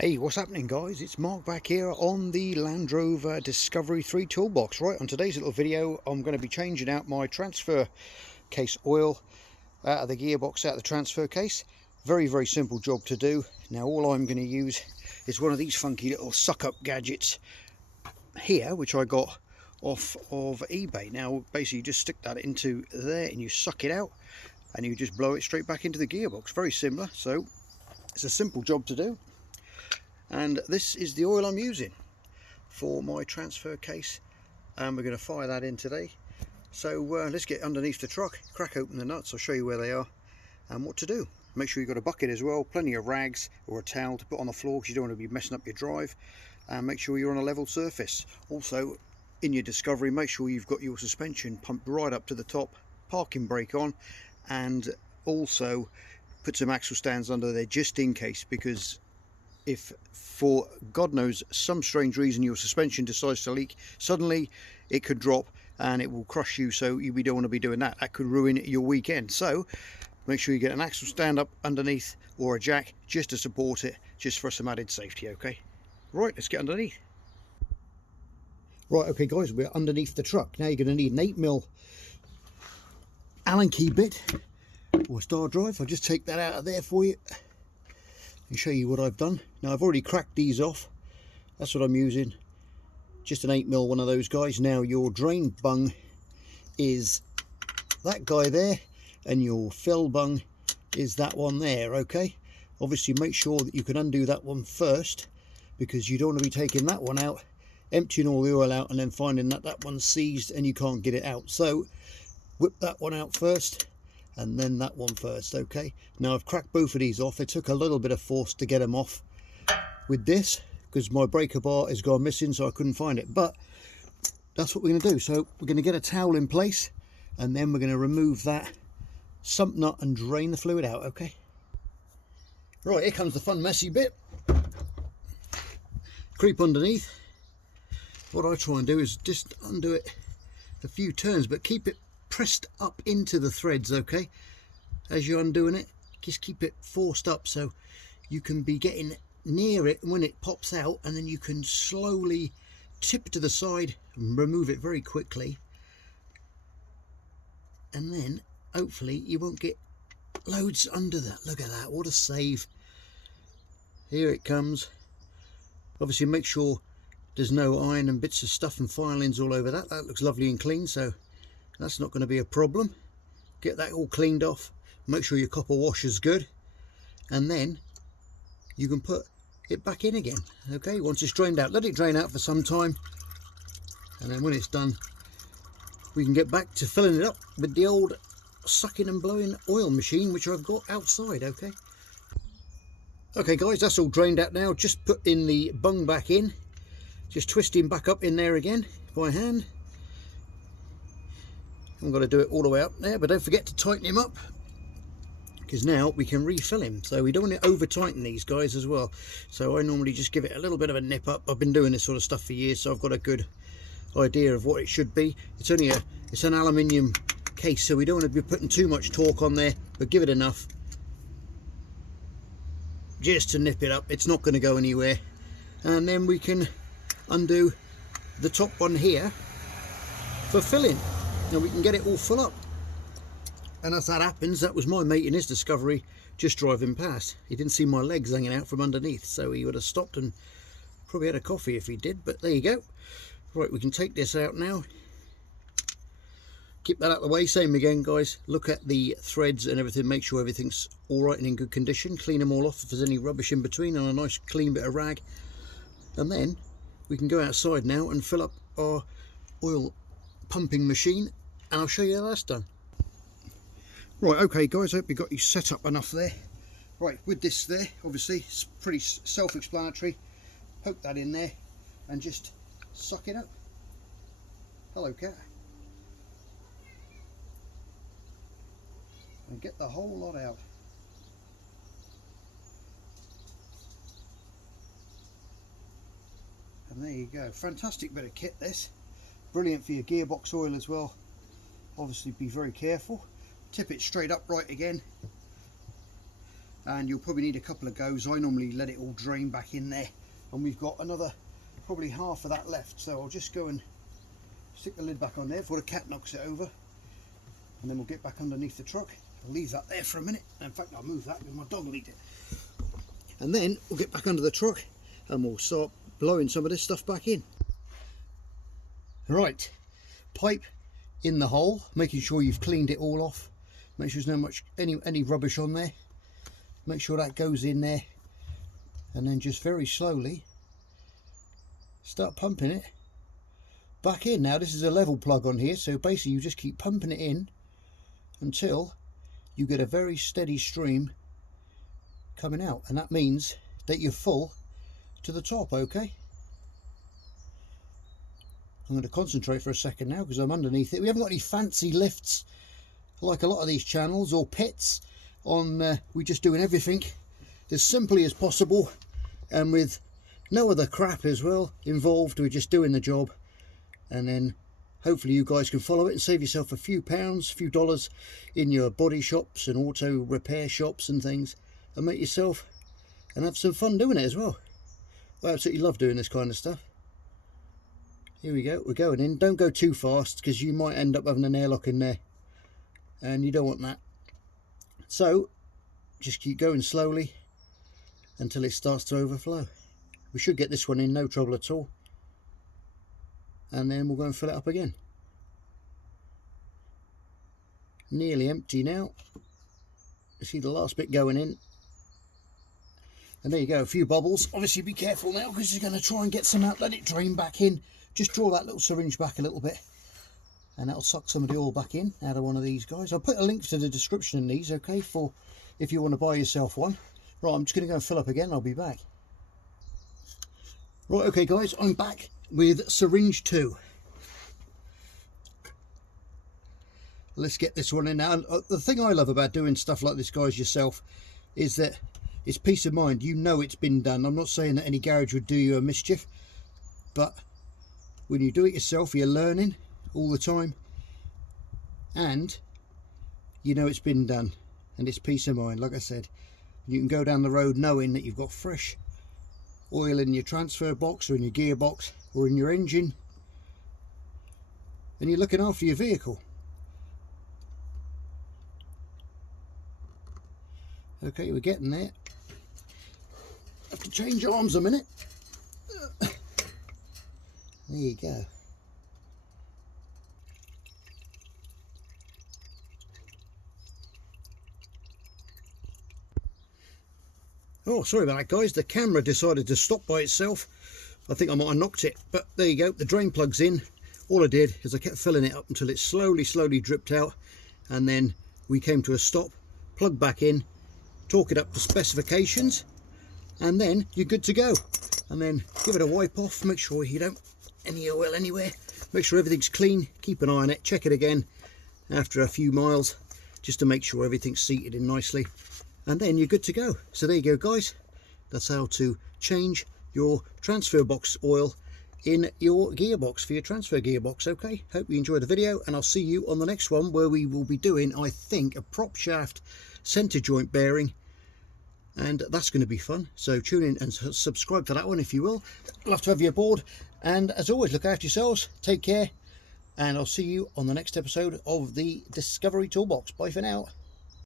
Hey, what's happening guys? It's Mark back here on the Land Rover Discovery 3 Toolbox. Right, on today's little video I'm going to be changing out my transfer case oil out of the gearbox, out of the transfer case. Very simple job to do. Now all I'm going to use is one of these funky little suck up gadgets here, which I got off of eBay. Now basically you just stick that into there and you suck it out and you just blow it straight back into the gearbox. Very similar, so it's a simple job to do. And this is the oil I'm using for my transfer case, and we're going to fire that in today. So let's get underneath the truck, crack open the nuts, I'll show you where they are and what to do. Make sure you've got a bucket as well, plenty of rags or a towel to put on the floor because you don't want to be messing up your drive, and make sure you're on a level surface. Also in your Discovery, make sure you've got your suspension pumped right up to the top, parking brake on, and also put some axle stands under there just in case, because if for God knows some strange reason your suspension decides to leak, suddenly it could drop and it will crush you, so we don't want to be doing that. That could ruin your weekend. So make sure you get an axle stand up underneath or a jack just to support it, just for some added safety. Okay, right, let's get underneath. Right, okay guys, we're underneath the truck. Now you're going to need an 8mm Allen key bit or star drive. I'll just take that out of there for you and show you what I've done. Now I've already cracked these off. That's what I'm using, just an 8mm one of those guys. Now your drain bung is that guy there and your fill bung is that one there. Okay, obviously make sure that you can undo that one first, because you don't want to be taking that one out, emptying all the oil out and then finding that that one's seized and you can't get it out. So whip that one out first and then that one first. Okay, now I've cracked both of these off. It took a little bit of force to get them off with this because my breaker bar has gone missing, so I couldn't find it, but that's what we're going to do. So we're going to get a towel in place and then we're going to remove that sump nut and drain the fluid out. Okay, right, here comes the fun messy bit. Creep underneath. What I try and do is just undo it a few turns, but keep it pressed up into the threads. Okay, as you're undoing it, just keep it forced up so you can be getting near it when it pops out, and then you can slowly tip it to the side and remove it very quickly, and then hopefully you won't get loads under that. Look at that, what a save. Here it comes. Obviously make sure there's no iron and bits of stuff and filings all over that. That looks lovely and clean, so that's not going to be a problem. Get that all cleaned off, make sure your copper wash is good, and then you can put it back in again. Okay, once it's drained out, let it drain out for some time, and then when it's done we can get back to filling it up with the old sucking and blowing oil machine which I've got outside. Okay guys, that's all drained out now. Just put in the bung back in, just twist him back up in there again by hand. I'm going to do it all the way up there, but don't forget to tighten him up, because now we can refill him. So we don't want to over tighten these guys as well, so I normally just give it a little bit of a nip up. I've been doing this sort of stuff for years, so I've got a good idea of what it should be. It's only it's an aluminium case, so we don't want to be putting too much torque on there, but give it enough just to nip it up. It's not going to go anywhere. And then we can undo the top one here for filling. Now we can get it all full up, and as that happens, that was my mate in his Discovery just driving past. He didn't see my legs hanging out from underneath, so he would have stopped and probably had a coffee if he did, but there you go. Right, we can take this out now. Keep that out of the way. Same again guys, look at the threads and everything, make sure everything's all right and in good condition. Clean them all off if there's any rubbish in between on a nice clean bit of rag, and then we can go outside now and fill up our oil pumping machine, and I'll show you how that's done. Right, okay guys, I hope you got you set up enough there. Right, with this there, obviously it's pretty self-explanatory. Poke that in there and just suck it up. Hello cat. And get the whole lot out. And there you go, fantastic bit of kit this. Brilliant for your gearbox oil as well. Obviously be very careful. Tip it straight upright again and you'll probably need a couple of goes. I normally let it all drain back in there, and we've got another probably half of that left, so I'll just go and stick the lid back on there before the cat knocks it over, and then we'll get back underneath the truck. I'll leave that there for a minute. In fact, I'll move that because my dog will eat it, and then we'll get back under the truck and we'll start blowing some of this stuff back in. Right, pipe in the hole, making sure you've cleaned it all off. Make sure there's no any rubbish on there. Make sure that goes in there, and then just very slowly start pumping it back in. Now this is a level plug on here, so basically you just keep pumping it in until you get a very steady stream coming out, and that means that you're full to the top. Okay, I'm going to concentrate for a second now because I'm underneath it. We haven't got any fancy lifts like a lot of these channels or pits on. We're just doing everything as simply as possible and with no other crap as well involved. We're just doing the job, and then hopefully you guys can follow it and save yourself a few pounds, a few dollars in your body shops and auto repair shops and things, and make yourself and have some fun doing it as well. I absolutely love doing this kind of stuff. Here we go, we're going in. Don't go too fast because you might end up having an airlock in there, and you don't want that. So just keep going slowly until it starts to overflow. We should get this one in no trouble at all, and then we'll go and fill it up again. Nearly empty now. You see the last bit going in, and there you go, a few bubbles. Obviously be careful now because you're going to try and get some out. Let it drain back in. Just draw that little syringe back a little bit, and that'll suck some of the oil back in out of one of these guys. I'll put a link to the description in these, okay, for if you want to buy yourself one. Right, I'm just going to go and fill up again. I'll be back. Right, okay guys, I'm back with syringe 2. Let's get this one in now. And the thing I love about doing stuff like this, guys, yourself, is that it's peace of mind. You know it's been done. I'm not saying that any garage would do you a mischief, but when you do it yourself, you're learning all the time, and you know it's been done, and it's peace of mind. Like I said, you can go down the road knowing that you've got fresh oil in your transfer box or in your gearbox or in your engine, and you're looking after your vehicle. Okay, we're getting there. Have to change arms a minute. There you go. Oh, sorry about that, guys. The camera decided to stop by itself. I think I might have knocked it, but there you go. The drain plug's in. All I did is I kept filling it up until it slowly dripped out, and then we came to a stop, plug back in, torque it up to specifications, and then you're good to go. And then give it a wipe off, make sure you don't any oil anywhere, make sure everything's clean, keep an eye on it, check it again after a few miles just to make sure everything's seated in nicely, and then you're good to go. So there you go, guys. That's how to change your transfer box oil in your gearbox for your transfer gearbox. Okay, hope you enjoyed the video, and I'll see you on the next one, where we will be doing, I think, a prop shaft center joint bearing, and that's going to be fun. So tune in and subscribe to that one if you will. Love to have you aboard, and as always, look after yourselves, take care, and I'll see you on the next episode of the Discovery Toolbox. Bye for now.